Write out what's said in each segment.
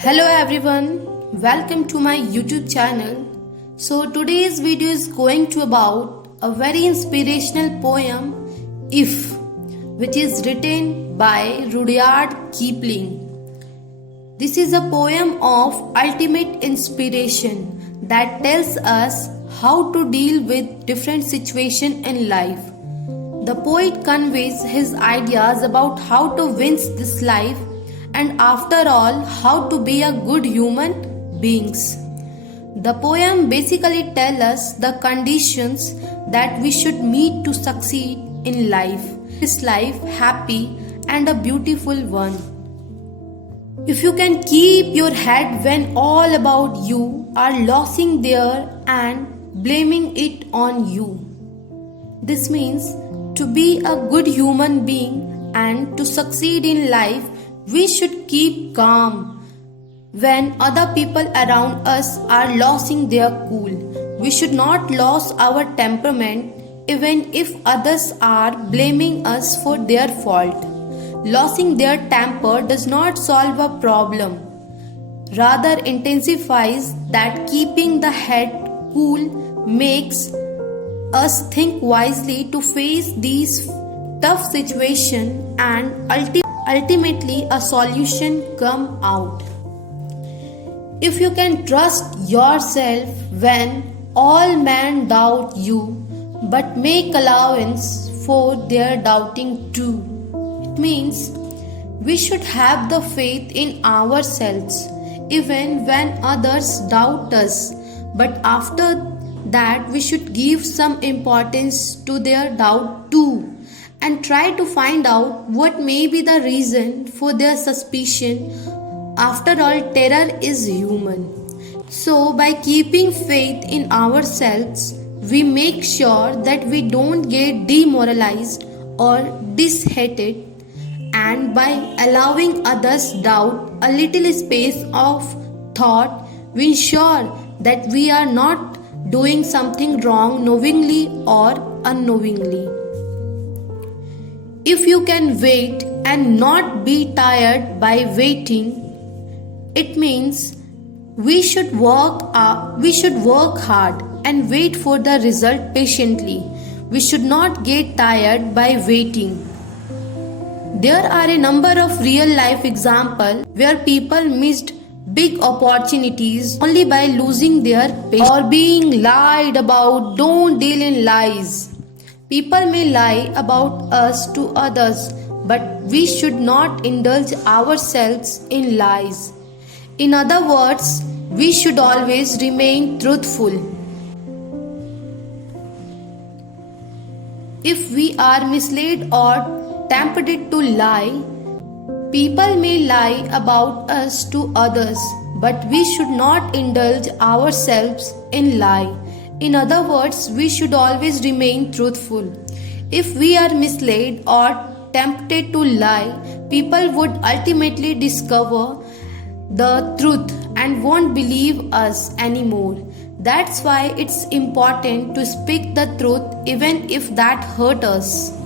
Hello everyone, welcome to my YouTube channel. So today's video is going to about a very inspirational poem If, which is written by Rudyard Kipling. This is a poem of ultimate inspiration that tells us how to deal with different situations in life. The poet conveys his ideas about how to win this life and after all how to be a good human beings. The poem basically tells us the conditions that we should meet to succeed in life. This life happy and a beautiful one. If you can keep your head when all about you are losing there and blaming it on you. This means to be a good human being and to succeed in life, we should keep calm when other people around us are losing their cool. We should not lose our temperament even if others are blaming us for their fault. Losing their temper does not solve a problem, rather intensifies that. Keeping the head cool makes us think wisely to face these tough situations and ultimately a solution come out. If you can trust yourself when all men doubt you, but make allowance for their doubting too. It means we should have the faith in ourselves even when others doubt us, but after that we should give some importance to their doubt too and try to find out what may be the reason for their suspicion. After all, terror is human. So by keeping faith in ourselves, we make sure that we don't get demoralized or disheartened, and by allowing others doubt a little space of thought, we ensure that we are not doing something wrong knowingly or unknowingly. If you can wait and not be tired by waiting, it means we should work hard and wait for the result patiently. We should not get tired by waiting. There are a number of real life examples where people missed big opportunities only by losing their patience or being lied about. Don't deal in lies. People may lie about us to others, but we should not indulge ourselves in lies. In other words, we should always remain truthful. If we are misled or tempted to lie, people may lie about us to others, but we should not indulge ourselves in lie. In other words, we should always remain truthful. If we are misled or tempted to lie, people would ultimately discover the truth and won't believe us anymore. That's why it's important to speak the truth even if that hurts us.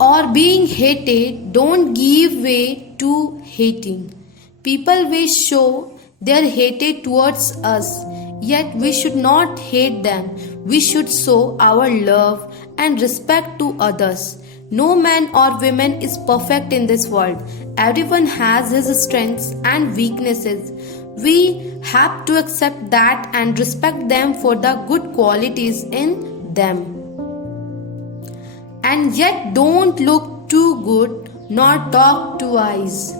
Or being hated, don't give way to hating. People will show their hatred towards us, yet we should not hate them. We should show our love and respect to others. No man or woman is perfect in this world. Everyone has his strengths and weaknesses. We have to accept that and respect them for the good qualities in them. And yet don't look too good nor talk too wise.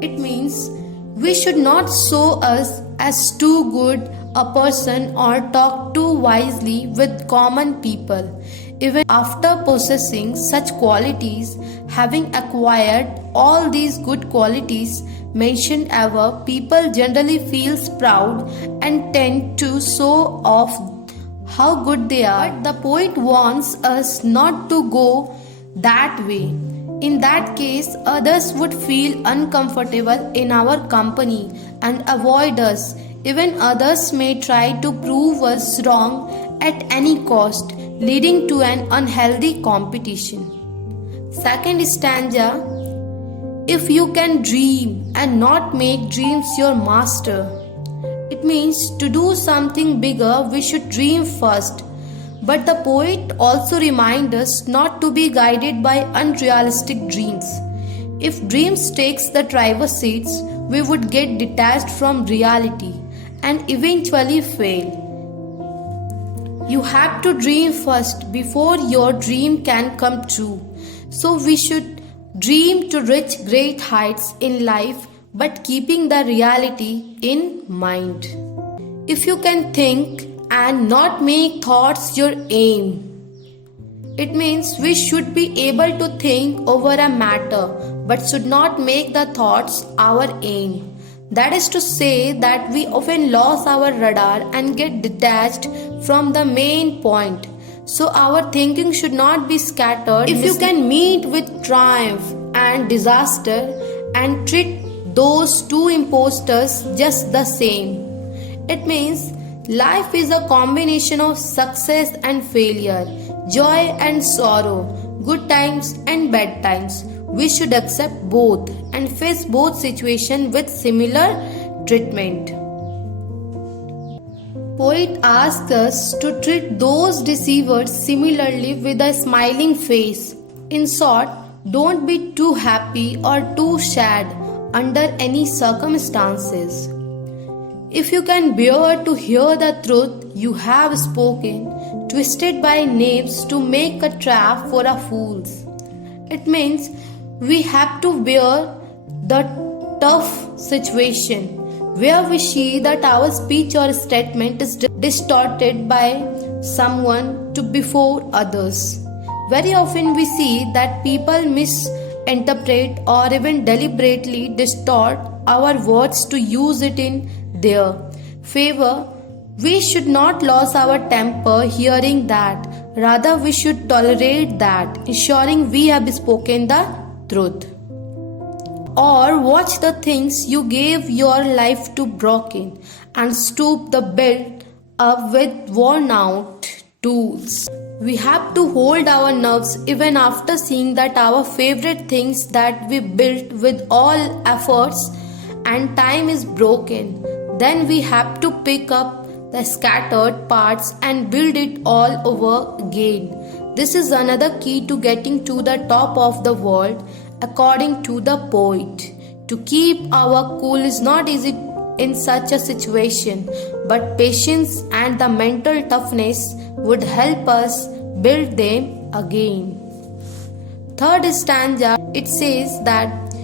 It means we should not show us as too good a person or talk too wisely with common people. Even after possessing such qualities, having acquired all these good qualities mentioned above, people generally feel proud and tend to show off how good they are. But the poet wants us not to go that way. In that case, others would feel uncomfortable in our company and avoid us. Even others may try to prove us wrong at any cost, leading to an unhealthy competition. Second stanza. If you can dream and not make dreams your master, it means to do something bigger, we should dream first. But the poet also reminds us not to be guided by unrealistic dreams. If dreams takes the driver's seats, we would get detached from reality and eventually fail. You have to dream first before your dream can come true. So we should dream to reach great heights in life, but keeping the reality in mind. If you can think and not make thoughts your aim, it means we should be able to think over a matter but should not make the thoughts our aim. That is to say that we often lose our radar and get detached from the main point. So our thinking should not be scattered. If you can meet with triumph and disaster and treat those two imposters just the same, it means life is a combination of success and failure, joy and sorrow, good times and bad times. We should accept both and face both situations with similar treatment. Poet asks us to treat those deceivers similarly with a smiling face. In short, don't be too happy or too sad under any circumstances. If you can bear to hear the truth you have spoken, twisted by knaves to make a trap for a fools. It means we have to bear the tough situation where we see that our speech or statement is distorted by someone to before others. Very often we see that people misinterpret or even deliberately distort our words to use it in their favor. We should not lose our temper hearing that. Rather, we should tolerate that, ensuring we have spoken the truth. Or watch the things you gave your life to broken and stoop the build up with worn out tools. We have to hold our nerves even after seeing that our favorite things that we built with all efforts and time is broken. Then we have to pick up the scattered parts and build it all over again. This is another key to getting to the top of the world, according to the poet. To keep our cool is not easy in such a situation, but patience and the mental toughness would help us build them again. Third stanza, it says that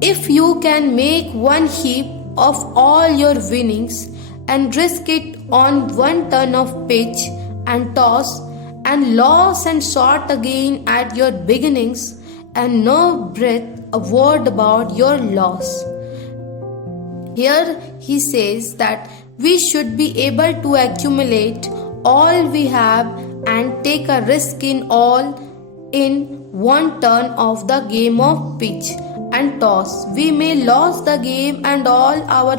if you can make one heap of all your winnings and risk it on one ton of pitch and toss and loss and shot again at your beginnings and no breath a word about your loss. Here he says that we should be able to accumulate all we have and take a risk in all in one turn of the game of pitch and toss. We may lose the game and all our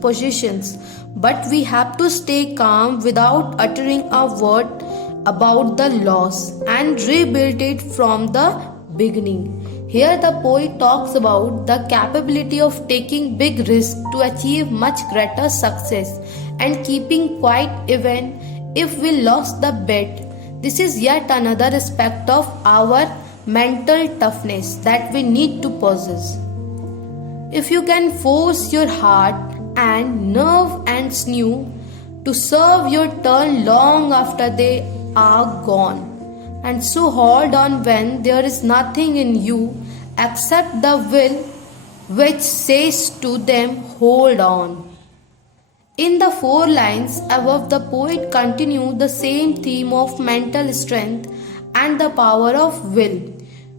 positions, but we have to stay calm without uttering a word about the loss and rebuild it from the beginning. Here the poet talks about the capability of taking big risks to achieve much greater success and keeping quiet even if we lost the bet. This is yet another aspect of our mental toughness that we need to possess. If you can force your heart and nerve and sinew to serve your turn long after they are gone, and so hold on when there is nothing in you except the will which says to them, hold on. In the 4 lines above, the poet continued the same theme of mental strength and the power of will.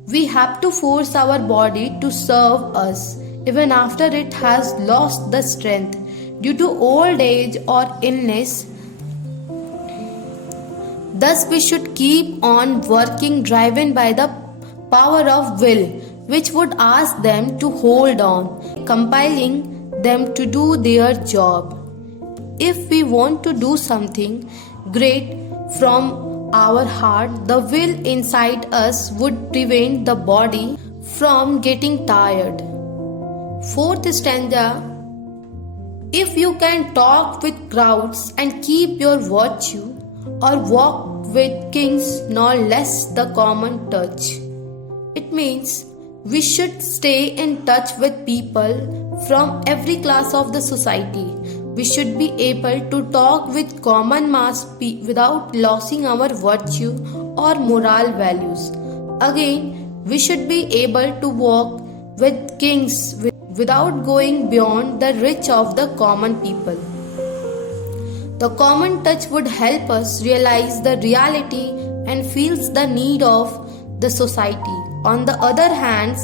We have to force our body to serve us even after it has lost the strength due to old age or illness. Thus we should keep on working driven by the power of will, which would ask them to hold on, compelling them to do their job. If we want to do something great from our heart, the will inside us would prevent the body from getting tired. Fourth stanza, if you can talk with crowds and keep your virtue, or walk with kings nor less the common touch. It means we should stay in touch with people from every class of the society. We should be able to talk with common mass without losing our virtue or moral values. Again, we should be able to walk with kings without going beyond the reach of the common people. The common touch would help us realize the reality and feels the need of the society. On the other hand,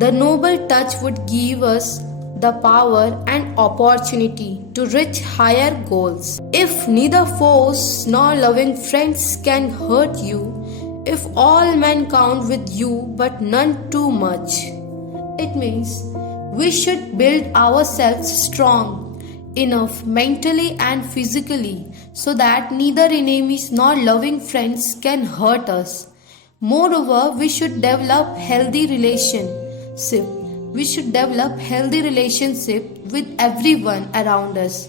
the noble touch would give us the power and opportunity to reach higher goals. If neither foes nor loving friends can hurt you, if all men count with you but none too much, it means we should build ourselves strong enough mentally and physically so that neither enemies nor loving friends can hurt us. Moreover, we should develop healthy relationship. We should develop healthy relationship with everyone around us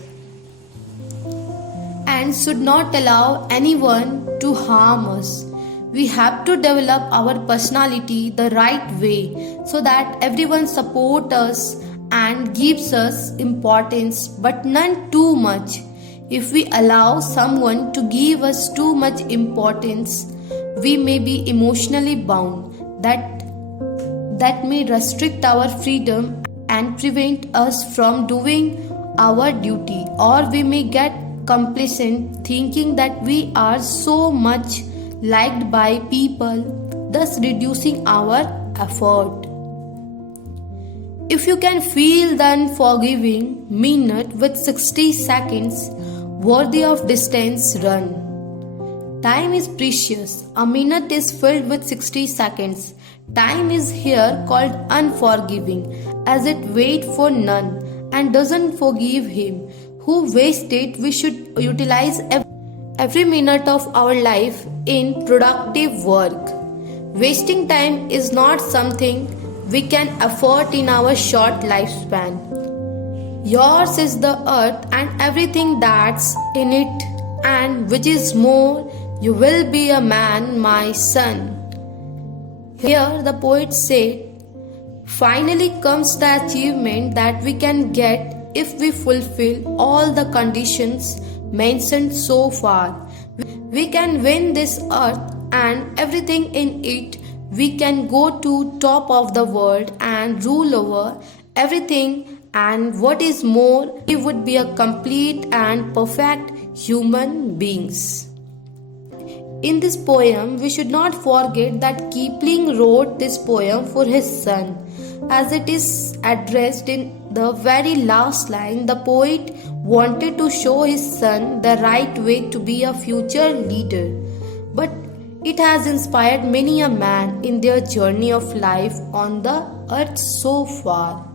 and should not allow anyone to harm us. We have to develop our personality the right way so that everyone supports us and gives us importance but none too much. If we allow someone to give us too much importance, we may be emotionally bound. That may restrict our freedom and prevent us from doing our duty, or we may get complacent thinking that we are so much liked by people, thus reducing our effort. If you can feel the unforgiving minute with 60 seconds worthy of distance, run. Time is precious. A minute is filled with 60 seconds. Time is here called unforgiving, as it waits for none and doesn't forgive him who wastes it. We should utilize every minute of our life in productive work. Wasting time is not something we can afford in our short lifespan. Yours is the earth and everything that's in it, and which is more, you will be a man, my son. Here the poet said, finally comes the achievement that we can get if we fulfill all the conditions mentioned so far. We can win this earth and everything in it. We can go to top of the world and rule over everything, and what is more, we would be a complete and perfect human beings. In this poem, we should not forget that Kipling wrote this poem for his son. As it is addressed in the very last line, the poet wanted to show his son the right way to be a future leader. But it has inspired many a man in their journey of life on the earth so far.